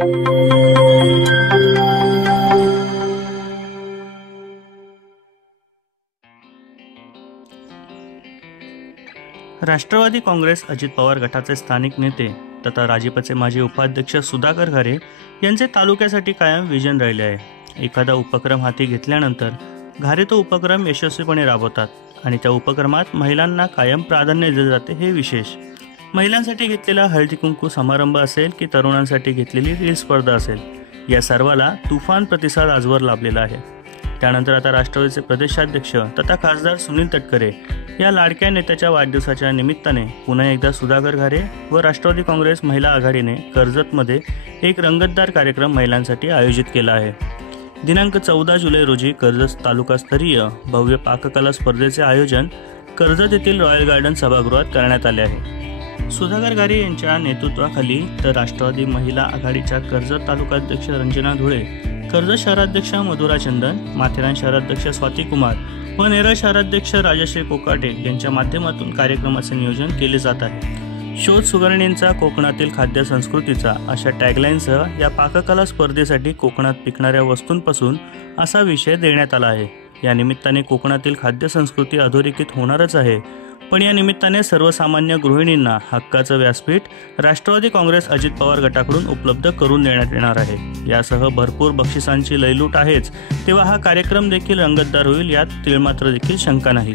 राष्ट्रवादी काँग्रेस अजित पवार गटाचे स्थानिक नेते तथा राजीपचे माजी उपाध्यक्ष सुधाकर घारे यांचे तालुक्यासाठी कायम विजन राहिले आहे। एखादा उपक्रम हाती घेतल्यानंतर घारे तो उपक्रम यशस्वीपणे राबवतात आणि त्या उपक्रमात महिलांना कायम प्राधान्य दिले जाते हे विशेष। महिलांसाठी घेतलेला हळदी कुंकू समारंभ असेल की तरुणांसाठी घेतलेली रील स्पर्धा असेल, या सर्वाला तुफान प्रतिसाद आजवर लाभलेला आहे। त्यानंतर आता राष्ट्रवादीचे प्रदेशाध्यक्ष तथा खासदार सुनील तटकरे या लाडक्या नेत्याच्या वाढदिवसाच्या निमित्ताने पुन्हा एकदा सुधाकर घारे व राष्ट्रवादी काँग्रेस महिला आघाडीने कर्जतमध्ये एक रंगतदार कार्यक्रम महिलांसाठी आयोजित केला आहे। दिनांक 14 जुलै रोजी कर्जत तालुकास्तरीय भव्य पाककला स्पर्धेचे आयोजन कर्जत येथील रॉयल गार्डन सभागृहात करण्यात आले आहे। सुधाकर घारे यांच्या नेतृत्वाखाली तर राष्ट्रवादी महिला आघाडीच्या कर्जत तालुकाध्यक्ष रंजना धुळे, कर्जत शहराध्यक्ष मधुरा चंदन, माथेरान शहराध्यक्ष स्वाती कुमार व नेरळ शहराध्यक्ष राजश्री कोकाटे यांच्या माध्यमातून कार्यक्रमाचे नियोजन केले जात आहे। शोध सुगरणींचा कोकणातील खाद्य संस्कृतीचा अशा टॅगलाईनसह या पाककला स्पर्धेसाठी कोकणात पिकणाऱ्या वस्तूंपासून असा विषय देण्यात आला आहे। या निमित्ताने कोकणातील खाद्य संस्कृती अधोरेखित होणारच आहे, पण या निमित्ताने सर्वसामान्य गृहिणींना हक्काचं व्यासपीठ राष्ट्रवादी काँग्रेस अजित पवार गटाकडून उपलब्ध करून देण्यात येणार आहे। यासह भरपूर बक्षिसांची लयलूट आहेच, तेव्हा हा कार्यक्रम देखील रंगतदार होईल यात तीळमात्र देखील शंका नाही।